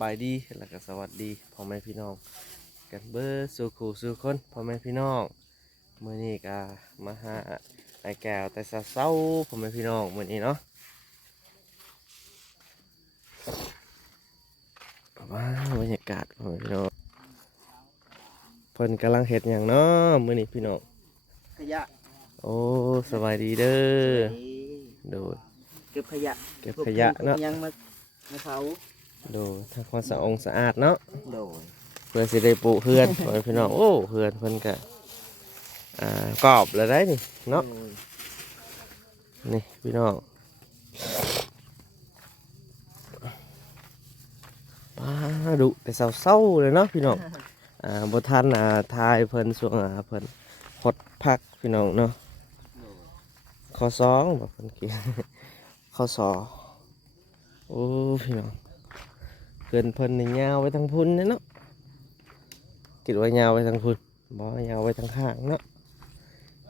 บายดีแล้วก็สวัสดีพ่อแม่พี่น้องกันเบอร์สู่ขู่สู่คนพ่อแม่พี่น้องมื้อนี้ก็มาหาไอ้แก้วแต่เช้าๆพ่อแม่พี่น้องมื้อนี้เนาะว้าวบรรยากาศพ่อแม่พี่น้องเพิ่นกำลังเฮ็ดหยังเนาะมื้อนี้พี่น้องขยะโอ้สบายดีเด้อโดยเก็บขยะเก็บขยะเนาะยังมาเผาโดยทำความสะอาดเนาะโดยเพื่อสิได้ปลูกเพื่อนพ่อแม่พี่น้องโอ้เพื่อนเพิ่นก็กรอบแล้วได้นี่เนาะนี่พี่น้องมาดูแต่เศร้าๆเลยเนาะพี่น้องบ่ทันทายเพิ่นช่วงเพิ่นฮดพักพี่น้องเนาะข้อสองแบบเพิ่นกินข้อสอโอ้พี่น้องเกินเพิ่นนี่ยาวไปทางพุ่นเนาะคิดว่ายาวไปทางพุ่นบ่ยาวไปทางข้างเนาะ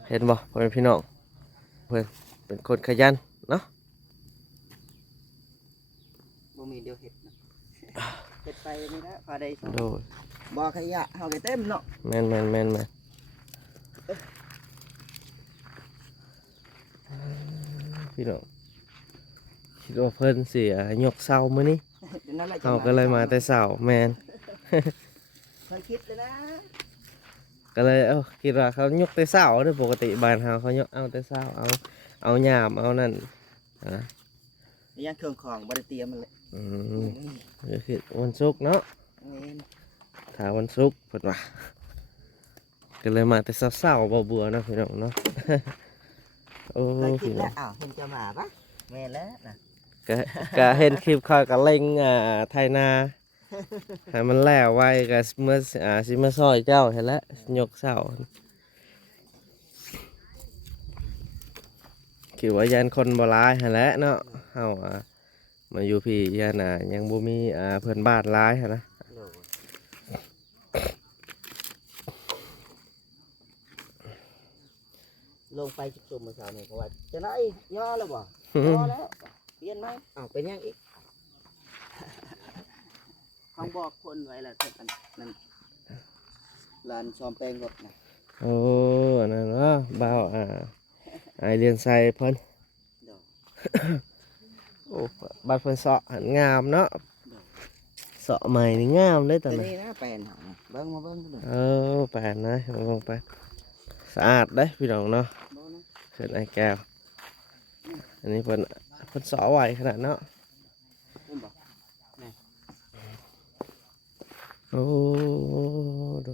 เห็นบ่พ่อแม่พี่น้องเพิ่นเป็นคนขยันเนาะบ่มีเดียวเห็ดนะเห็ดไปนี่นะพอได้โดยบ่ขยะเฮาก็เต็มเนาะแม่นพี่น้องคิดว่าเพิ่นสิยกเสามื้อนี้เขาก็เลยมาแต่เสาแม่น เคยคิดเลยนะก็เลยคิดว่าเขายกแต่เสาเด้อปกติบ้านเฮาเขายกเอาแต่เสาเอาหญ้าเอานั่นนะยังเครื่องของบ่ได้เตรียมมันเลยก็คือวันศุกร์เนาะถ้าวันศุกร์เพิ่นว่าก็เลยมาแต่เช้าๆบ่เบื่อเนาะพี่น้องเนาะ โอ้คิดแล้วอ้าวเพิ่นจะมาปะแม่นแล้วนะก็เห็นคลิปเขาก็เล็งไถนาให้มันแล้วไว้ก็เมื่อสิมาซอยเจ้าเห็นแล้วยกเสาคิดว่ายันคนบ่ร้ายหั่นแหละเนาะเฮามาอยู่พี่ยันยังบ่มีเพื่อนบ้านร้ายหั่นนะลงไปจุ่มๆมื้อเช้านี่ก็ว่าจะได้ย่อแล้วบ่ย่อแล้วเปลี่ยนไหมอ้าวเป็นยังอีกเขาบอกคนไว้แล้วแต่นั่นลานซ้อมแปลงรถนะโอ้นั่นเนาะบ่าวไอเรียนใส่เพิ่นโอ้บัดเพิ่นเสาะหันงามเนาะเสาะใหม่นี่งามเลยตอนนี้นะแปลนเขาเบิ่งมาเบิ่งดูแปลนนะมาเบิ่งไปสะอาดเด้พี่น้องเนาะเขินไอแก้วอันนี้เพิ่นเสาะไหวขนาดเนาะโอ้ดู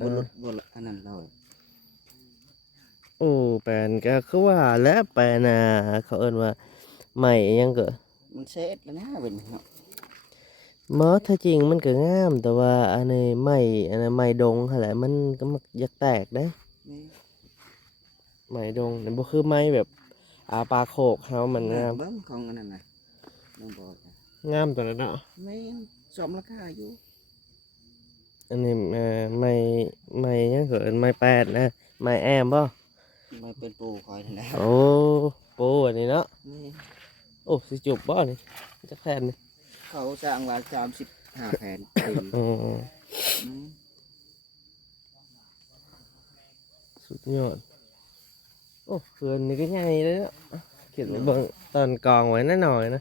บุญอันนั้นเราโอ้แปลนก็คือว่าแล้วแปลนเขาเอิ้นว่าใหม่ยังเกิดมันเสร็จแล้วนะเป็นเนาะมอถ้าจริงมันก็งามแต่ว่าอันนี้ใหม่อันนั้นใหม่ดงอะไรมันก็มักอยากแตกได้ใหม่ดงนี่บ่คือไม้แบบปลาโขกเฮามันงามเบิ่งของอันนั้นน่ะมันบ่งามตัวนั้นเนาะแม่นสมราคาอยู่อันนี้ไม้ยังเกิดไม้แปดนะไม้แอมบ่ไม่เป็นปูคอยนั่นแหละโอ้ปูอันนี้เนาะโอ้สิจุบบ่นี่จักแผ่นนี่เขาสร้างว่า35แผ่นสุดยอดโอ้เพื่อนนี่ก็ใหญ่เลยเนาะเขียนเบิ่งตอนกองไว้นิดหน่อยนะ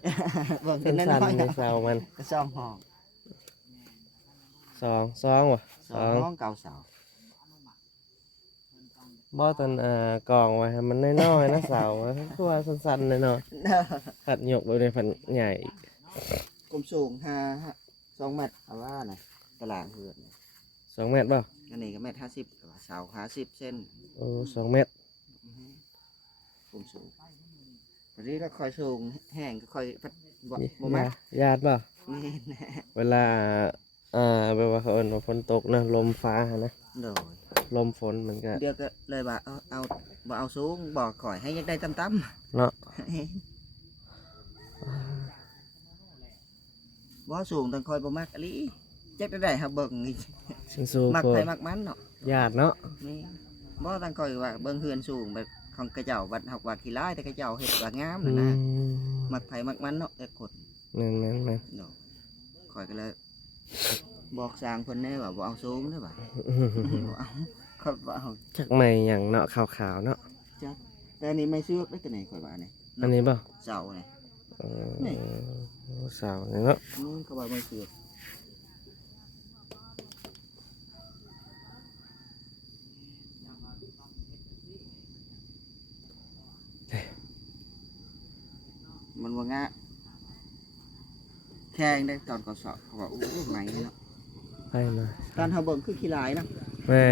เบิ่งกันน้อยในเสามันซ่อมห้องสองว่ะห้องเก่าเสาบ่ตอนกองไว้ให้มันน้อยๆนะเสาคือว่าสั้นๆเลยเนาะผัดหยกไปในผัดใหญ่กลมสูง2 เมตรเอาว่าน่ะตารางเฮือน2 เมตรป่ะอันนี้ก็1.50 เมตรเสา50 เซนโอ้2 เมตรกลมสูงวันนี้เราคอยสูงแห้งก็คอยบ่มากญาติป่ะเวลาแบบว่าเขาเอิ้นว่าฝนตกนะลมฟ้านะลมฝนมันก็เดี๋ยวก็เลยว่าเอาสูงบอกข่อยให้ยังได้ต่ำๆเนาะบ่สูงต้องคอยบ่มักอะลิจักได้ครับเบิ่งนี่มักไผมักมันเนาะญาติเนาะนี่บ่ต้องคอยว่าเบิ่งเฮือนสูงแบบของกระเจ้าบัดเฮาว่าขี้ร้ายแต่กระเจ้าเฮ็ดว่างามนั่นนะมักไผมักมันเนาะแต่คน นั่น เนาะข่อยก็เลยบอกสร้างเพิ่นแน่ว่าบ่เอาสูงเด้อบ่าบ่เอาข่อยบ่เอา จักใหม่หยังเนาะขาวๆเนาะ จักแต่อันนี้ไม่เสือกได้ตัวไหนข่อยว่านี่ อันนี้บ่ เสานี่ เอ นี่ สาวนี่เนาะ นู่นเขาว่าไม่เสือกมันว่างะแข่งได้ตอนก่อนสอบเขาบอกโอ้ยไหนเนาะ ไปมา ตอนเฮาเบิ่งคือขี้ลายเนาะ แม่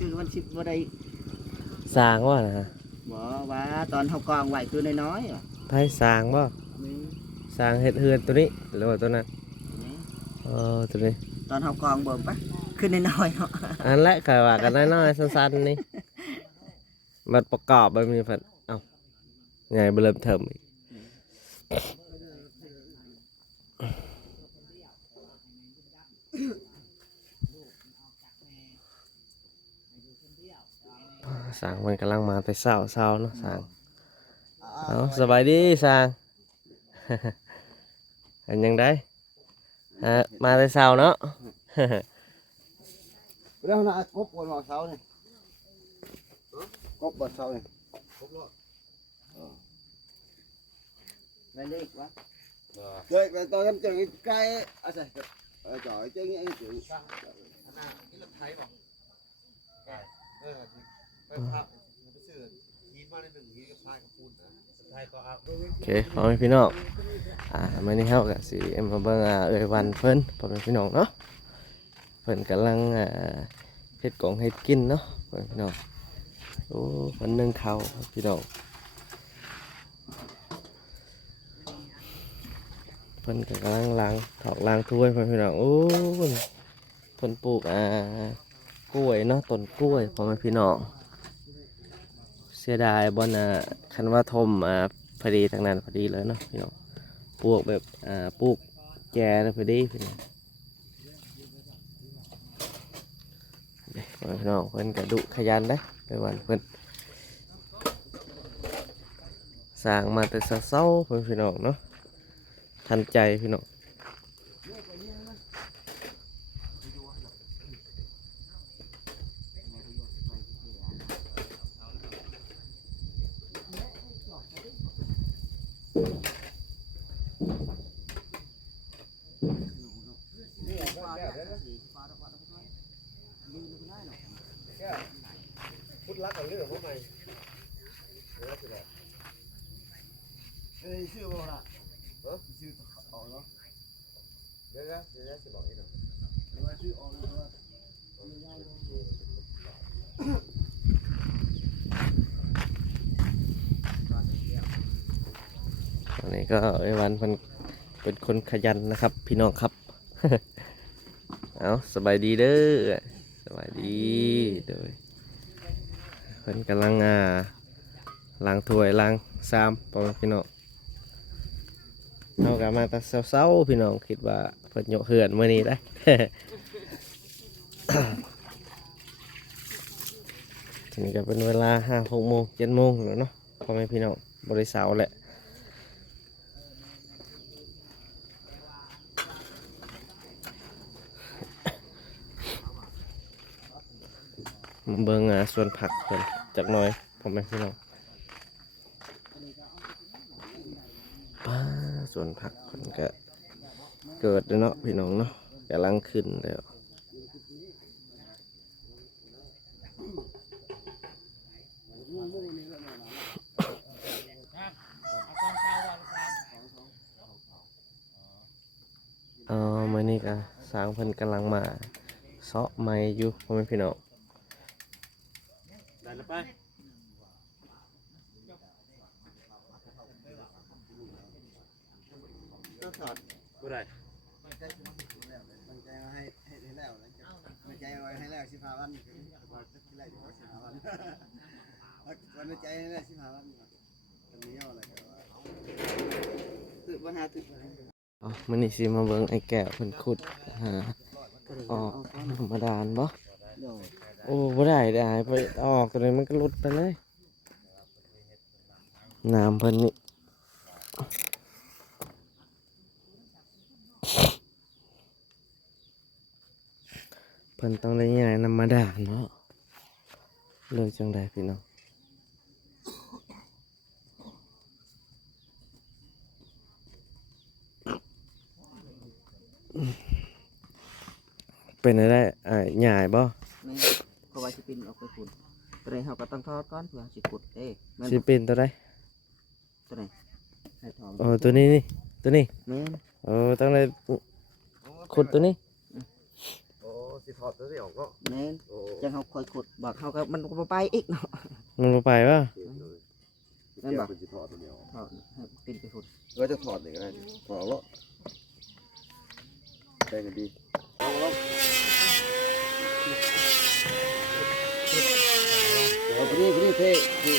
คือมันสิบ่ได้ สร้างว่านะฮะ บ่ว่าตอนเฮากองไว้คือน้อยๆว่ะ ไผสร้างบ่ นี่ สร้างเฮ็ดเฮือนตัวนี้หรือว่าตัวนั้น นี่ ตัวนี้ ตอนเฮากองเบิ่งปะคือน้อยๆเนาะ อันแหละก็ว่ากันน้อยๆสั้นๆนี่มันประกอบแบบนี้เพิ่นเอ้าใหญ่เบิ่มเทิมอีกสร้างมันกำลังมาแต่เช้าเนาะสร้างเอาสบายดีสร้าง อันยังได้มาแต่เช้าเนาะ แล้วน่ะกบบนเสานี่กบบนเสานี่กบรอดนั่นเด็กวะ Rồi, và tôi em chừng cái trời, trời chứ anh chịu. โอเคพ่อแม่พี่น้องมื้อนี้เฮาก็สิมาเบิ่งเอ้ยวันเพิ่นพ่อแม่พี่น้องเนาะเพิ่นกำลังเฮ็ดของเฮ็ดกินเนาะพ่อแม่พี่น้องโอ้เพิ่นนึ่งข้าวพี่น้องเพิ่นก็กำลังล้างถอกล้างถ้วยพ่อแม่พี่น้องโอ้เพิ่นปลูกกล้วยเนาะต้นกล้วยพ่อแม่พี่น้องเสียดายบ่คันว่าทมพอดีทางนั้นพอดีเลยเนาะพี่น้องปลูกแบบปลูกแจนะพอดีพี่น้องพี่น้องเพิ่นกระดุขยันได้ไปวันเพิ่นสร้างมาแต่เช้าๆเพิ่นพี่น้องเนาะทันใจพี่น้องอันนี้ก็ไอ้วันเพิ่นเป็นคนขยันนะครับพี่น้องครับ เอาสบายดีเด้อสบายดีเด้อเพิ่นกำลังล้างถ้วยล้างชามพ่อแม่พี่น้องเอากลับมาแต่เช้าๆพี่น้องคิดว่าเพิ่นยกเฮือนมื้อนี้ได้ ทีนี้ก็เป็นเวลา5-6 โมง7 โมงแล้วเนาะพ่อแม่พี่น้องบริษัทแหละเบิ่งส่วนผักเพิ่นจักหน่อยพ่อแม่พี่น้องป้าส่วนผักเพิ่นก็เกิดแล้วเนาะพี่น้องเนาะกำลังขึ้นแล้วมื้อนี้ก็สร้างเพิ่นกำลังมาเซาะไม้อยู่พ่อแม่พี่น้อง Đây là bác. ก็ถอด Bữa đây. มันใจให้แล้วมันใจให้แล้ว15 วันว่าจะกินอะไรอยู่15 วันวันใจให้แล้ว15 วันตรงนี้เอาอะไรกันว่าตึกปัญหาตึก มื้อนี้สิมาเบิ่งไอ้แก้วเพิ่นขุดหาออกธรรมดาบ่ โดย โอ้บ่ได้ไปออกตัวนี้มันก็หลุดไปเลยน้ำเพิ่นนี่ เพิ่นต้องได้ใหญ่นำมาด่าเนาะเลิกจังไดพี่น้องเป็นอะไรใหญ่บ่ นี่เพราะว่าสิปินออกไปฝุ่นตัวนี้เราก็ต้องทอดก่อนเพื่อสิขุดเด้แม่น สิเป็นตัวใด ตัวไหนให้ทอด ตัวนี้นี่ตัวนี้ แม่น ต้องได้ขุดตัวนี้ โอ้สิถอดตัวนี้ออกก็ แม่น โอ้ จังเขาคอยขุดบอกเขาก็มันบ่ไปอีกเนาะ มันบ่ไปป่ะ นั่นบอกสิถอดตัวนี้ออก ทอดให้ปินไปฝุ่น ก็จะถอดนี่ก็ได้ถอดแล้วได้กันดีเอาแล้วเอาไปนี่เท่ที่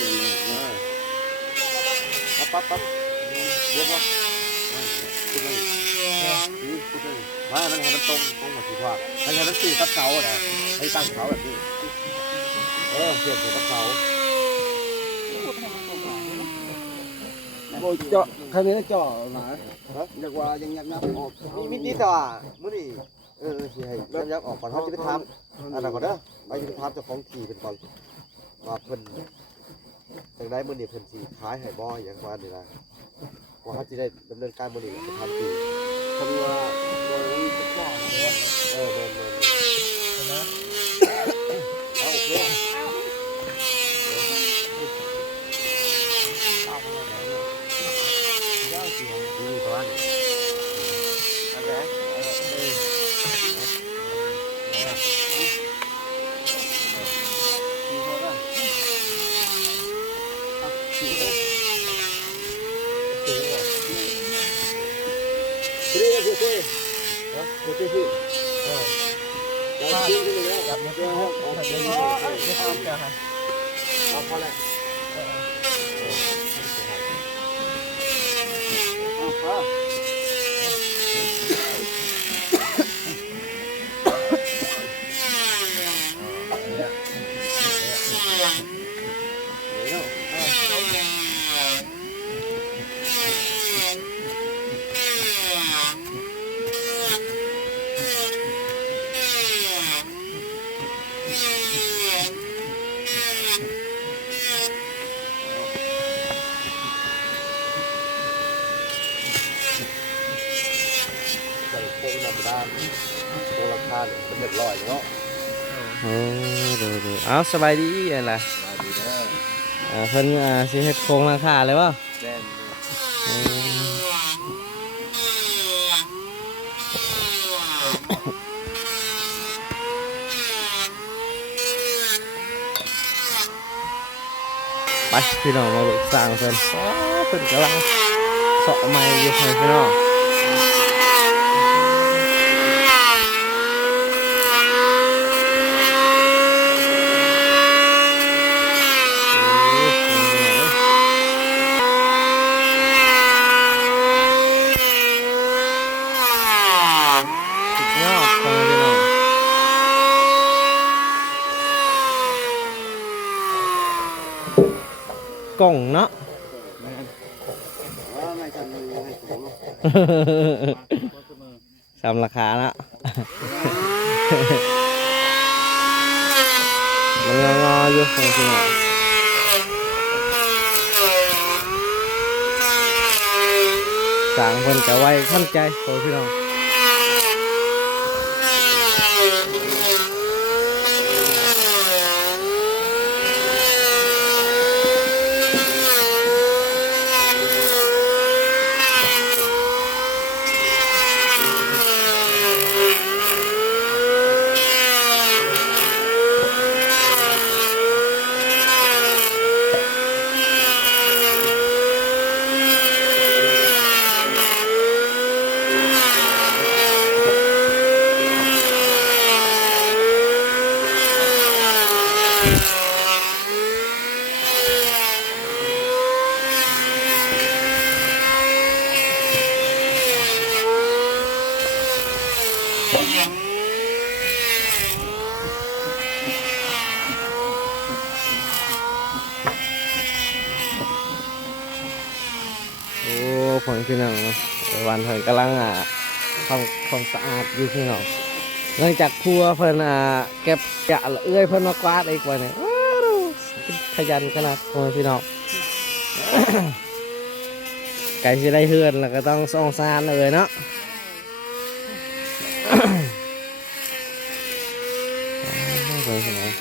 ปั๊บบัวขึ้นมาขึ้นมามันให้มันตรงหมดสิว่าให้มันตีตัดเสาอะให้ตั้งเสาแบบนี้เสียบตัดเสาโอ้เจาะใครมีเจาะหนาเรียกว่ายังยักนับออกมีนิดต่อมื้อนี้สิให้ยักออกก่อนเขาจะไปทำอันนั้นก่อนเด้อไปจะไปทำเจ้าของที่เป็นก่อนว่าเพิ่นจังได้มื้อนี้เพิ่นสิขายให้บ่อย่างว่านี่ล่ะว่าเขาจะได้ดำเนินการมื้อนี้ไปทำที่เพิ่นว่าบ่มีเจ้าเบิ่งนะเอาโอเคดีกว่านี่โอเคใส่โค้งธรรมดาโค้งราคาเนี่ยเป็น100เนาะ ดูเอาสบายดีอะไร ดีเด้อ เพิ่นสิเฮ็ดโครงหลังคาเลยป่ะ แน่น ไปพี่น้องมาเบิกสร้างเพิ่นเพิ่นกำลังเสาะไม้อยู่ให้พี่น้องสุดยอดฟังพี่น้องกล่องเนาะ ไม่จำเลยให้ผม สามราคาละ มันงอๆอยู่ฟังพี่น้องสร้างเพิ่นก็ไว้ทันใจโอ้พี่น้อง โอ้ผลพี่น้องเนาะวันเพิ่นกำลังทำความสะอาดอยู่พี่น้อง หลังจากพัวเพิ่นเก็บกะละเอื้อยเพิ่นมากวาดอีกว่าเนี่ยว้าวขยันขนาดพ่อแม่พี่น้อง ไก่สิได้เฮือนแล้วก็ต้องส่องซานเลยเนาะ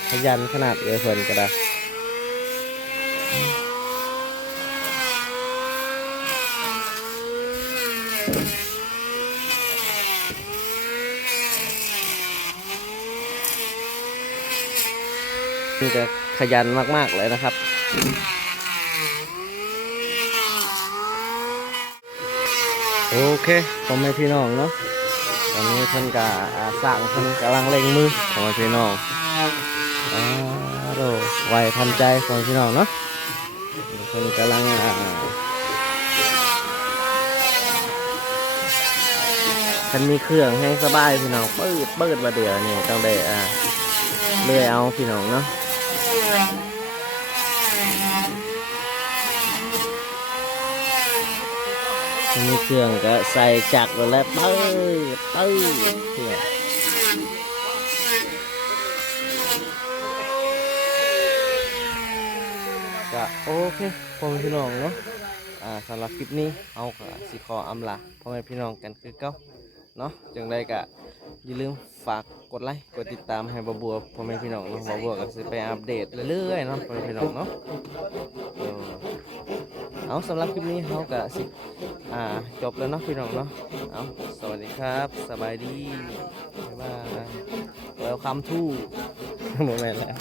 ขยันขนาดเอื้อยเพิ่นก็ได้นี่จะขยันมากๆเลยนะครับ โอเคพ่อแม่พี่น้องเนาะตอนนี้เพิ่นก็สร้างเพิ่นกำลังเร่งมือพ่อแม่พี่น้องโดไวทันใจพ่อแม่พี่น้องเนาะเพิ่นกำลังคันมีเครื่องให้สบายพี่น้องเปิดมาเดี๋ยวนี่ต้องได้เลื่อยเอาพี่น้องเนาะมีเครื่องก็ใส่จักรแล้วเปิดเนี่ยก็โอเคพ่อแม่พี่น้องเนาะสำหรับคลิปนี้เอาก็สิขออำลาพ่อแม่พี่น้องกันคือเก่าเนาะจังได้ก็อย่าลืมฝากกดไลค์กดติดตามให้บ่บัวพ่อแม่พี่น้องเนาะบ่บัวก็สิไปอัปเดตเรื่อยๆเนาะพ่อแม่พี่น้องเนาะเอาสำหรับคลิปนี้เขาก็สิจบแล้วเนาะพี่น้องเนาะเอาสวัสดีครับสบายดีบ๊ายบาย Welcome to โมเมนต์แล้ว